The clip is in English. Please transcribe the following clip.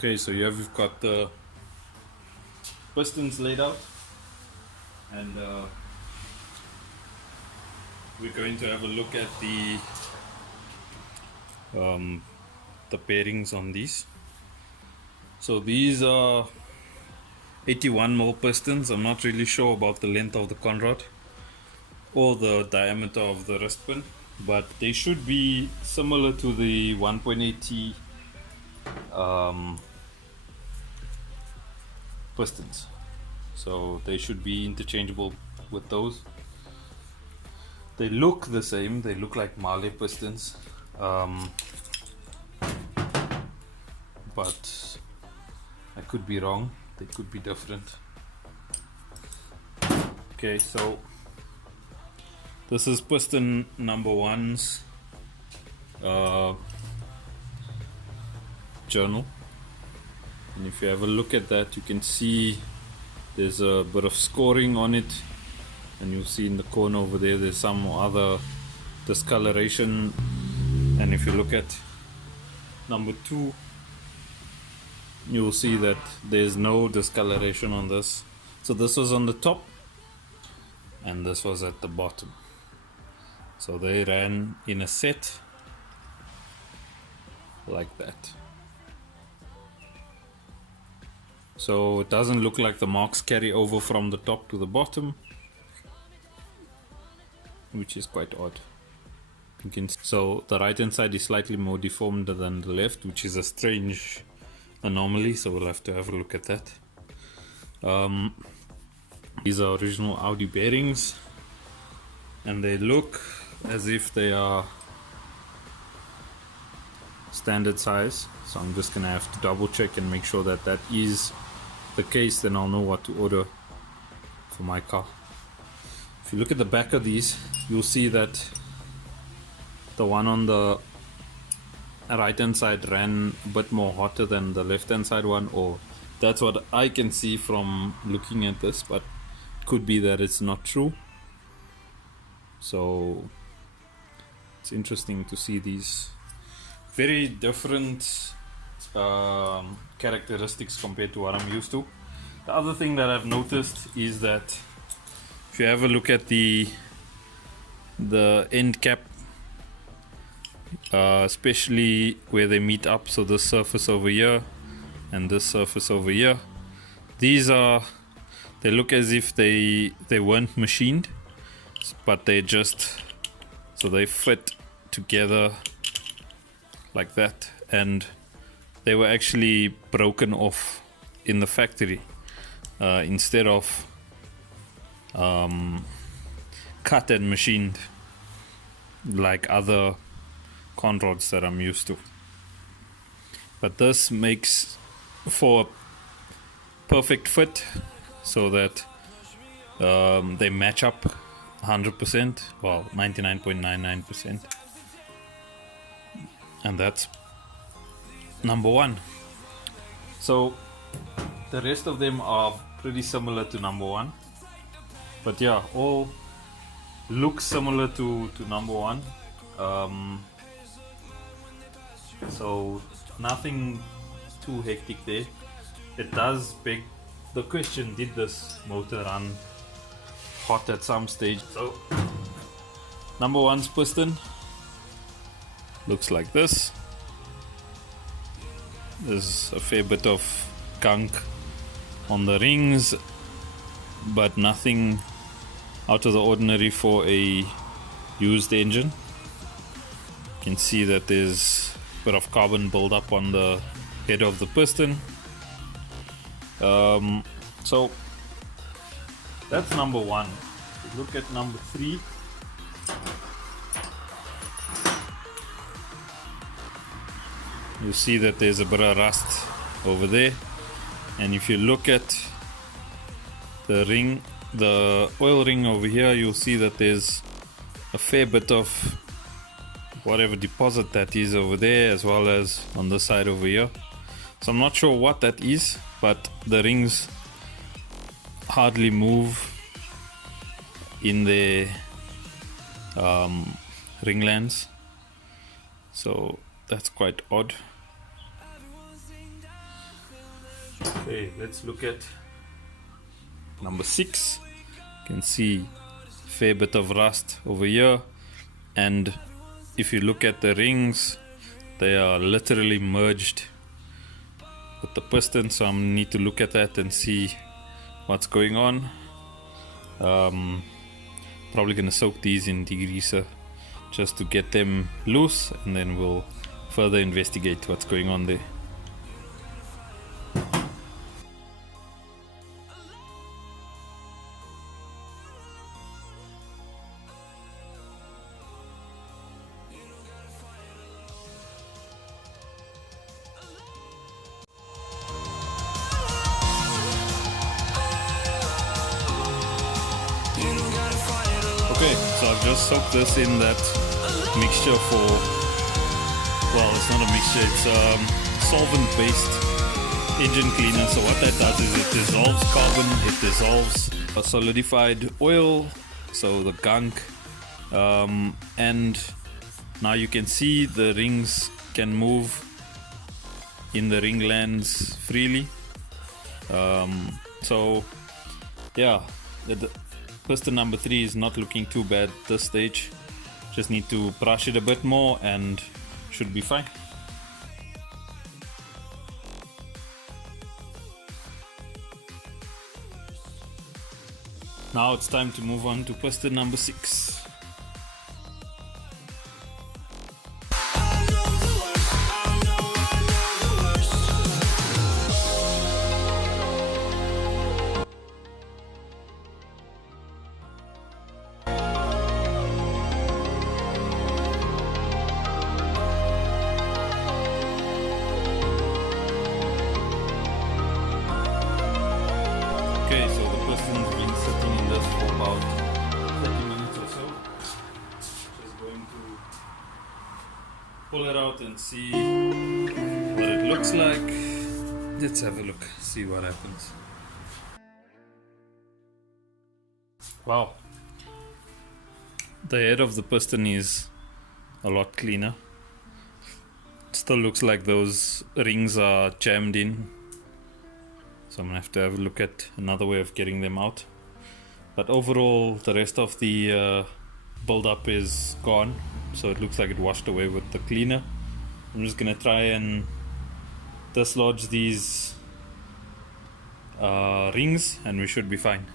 Okay, so here we've got the pistons laid out, and we're going to have a look at the bearings on these. So these are 81mm pistons. I'm not really sure about the length of the conrod or the diameter of the wrist pin, but they should be similar to the 1.8T pistons, so they should be interchangeable with those. They look the same, they look like Marley pistons, but I could be wrong, they could be different. Okay, so this is piston number one's journal, and if you have a look at that, you can see there's a bit of scoring on it, and you'll see in the corner over there there's some other discoloration. And if you look at number two, you'll see that there's no discoloration on this. So this was on the top and this was at the bottom, so they ran in a set like that. So it doesn't look like the marks carry over from the top to the bottom, which is quite odd. You can see, so the right hand side is slightly more deformed than the left, which is a strange anomaly, so we'll have to have a look at that. These are original Audi bearings, and they look as if they are standard size, so I'm just gonna have to double check and make sure that that is the case, then I'll know what to order for my car. If you look at the back of these, you'll see that the one on the right hand side ran a bit more hotter than the left hand side one, or that's what I can see from looking at this, but it could be that it's not true. So it's interesting to see these very different characteristics compared to what I'm used to. The other thing that I've noticed is that if you have a look at the end cap, especially where they meet up, so this surface over here and this surface over here, they look as if they weren't machined, but they fit together like that, and they were actually broken off in the factory instead of cut and machined like other conrods that I'm used to. But this makes for a perfect fit, so that they match up 100%, well 99.99%, and that's number one. So the rest of them are pretty similar to number one, but yeah, all look similar to number one. So nothing too hectic there. It does beg the question, did this motor run hot at some stage? So number one's piston looks like this. There's a fair bit of gunk on the rings, but nothing out of the ordinary for a used engine. You can see that there's a bit of carbon buildup on the head of the piston. So that's number one. If you look at number three, you see that there's a bit of rust over there, and if you look at the ring, the oil ring over here, you'll see that there's a fair bit of whatever deposit that is over there, as well as on the side over here. So I'm not sure what that is, but the rings hardly move in their ringlands, so that's quite odd. Okay, let's look at number 6. You can see a fair bit of rust over here, and if you look at the rings, they are literally merged with the piston, so I need to look at that and see what's going on. Probably gonna soak these in degreaser just to get them loose, and then we'll further investigate what's going on there. Okay, so I've just soaked this in that mixture for, well, it's not a mixture, it's solvent-based engine cleaner. So what that does is it dissolves carbon, it dissolves a solidified oil, so the gunk, and now you can see the rings can move in the ringlands freely. So yeah, the piston number 3 is not looking too bad at this stage. Just need to brush it a bit more and should be fine. Now it's time to move on to piston number 6. Okay, so the piston's been sitting in this for about 30 minutes or so. Just going to pull it out and see what it looks like. Let's have a look, see what happens. Wow. The head of the piston is a lot cleaner. It still looks like those rings are jammed in. So I'm gonna have to have a look at another way of getting them out. But overall, the rest of the build-up is gone. So it looks like it washed away with the cleaner. I'm just gonna try and dislodge these rings and we should be fine.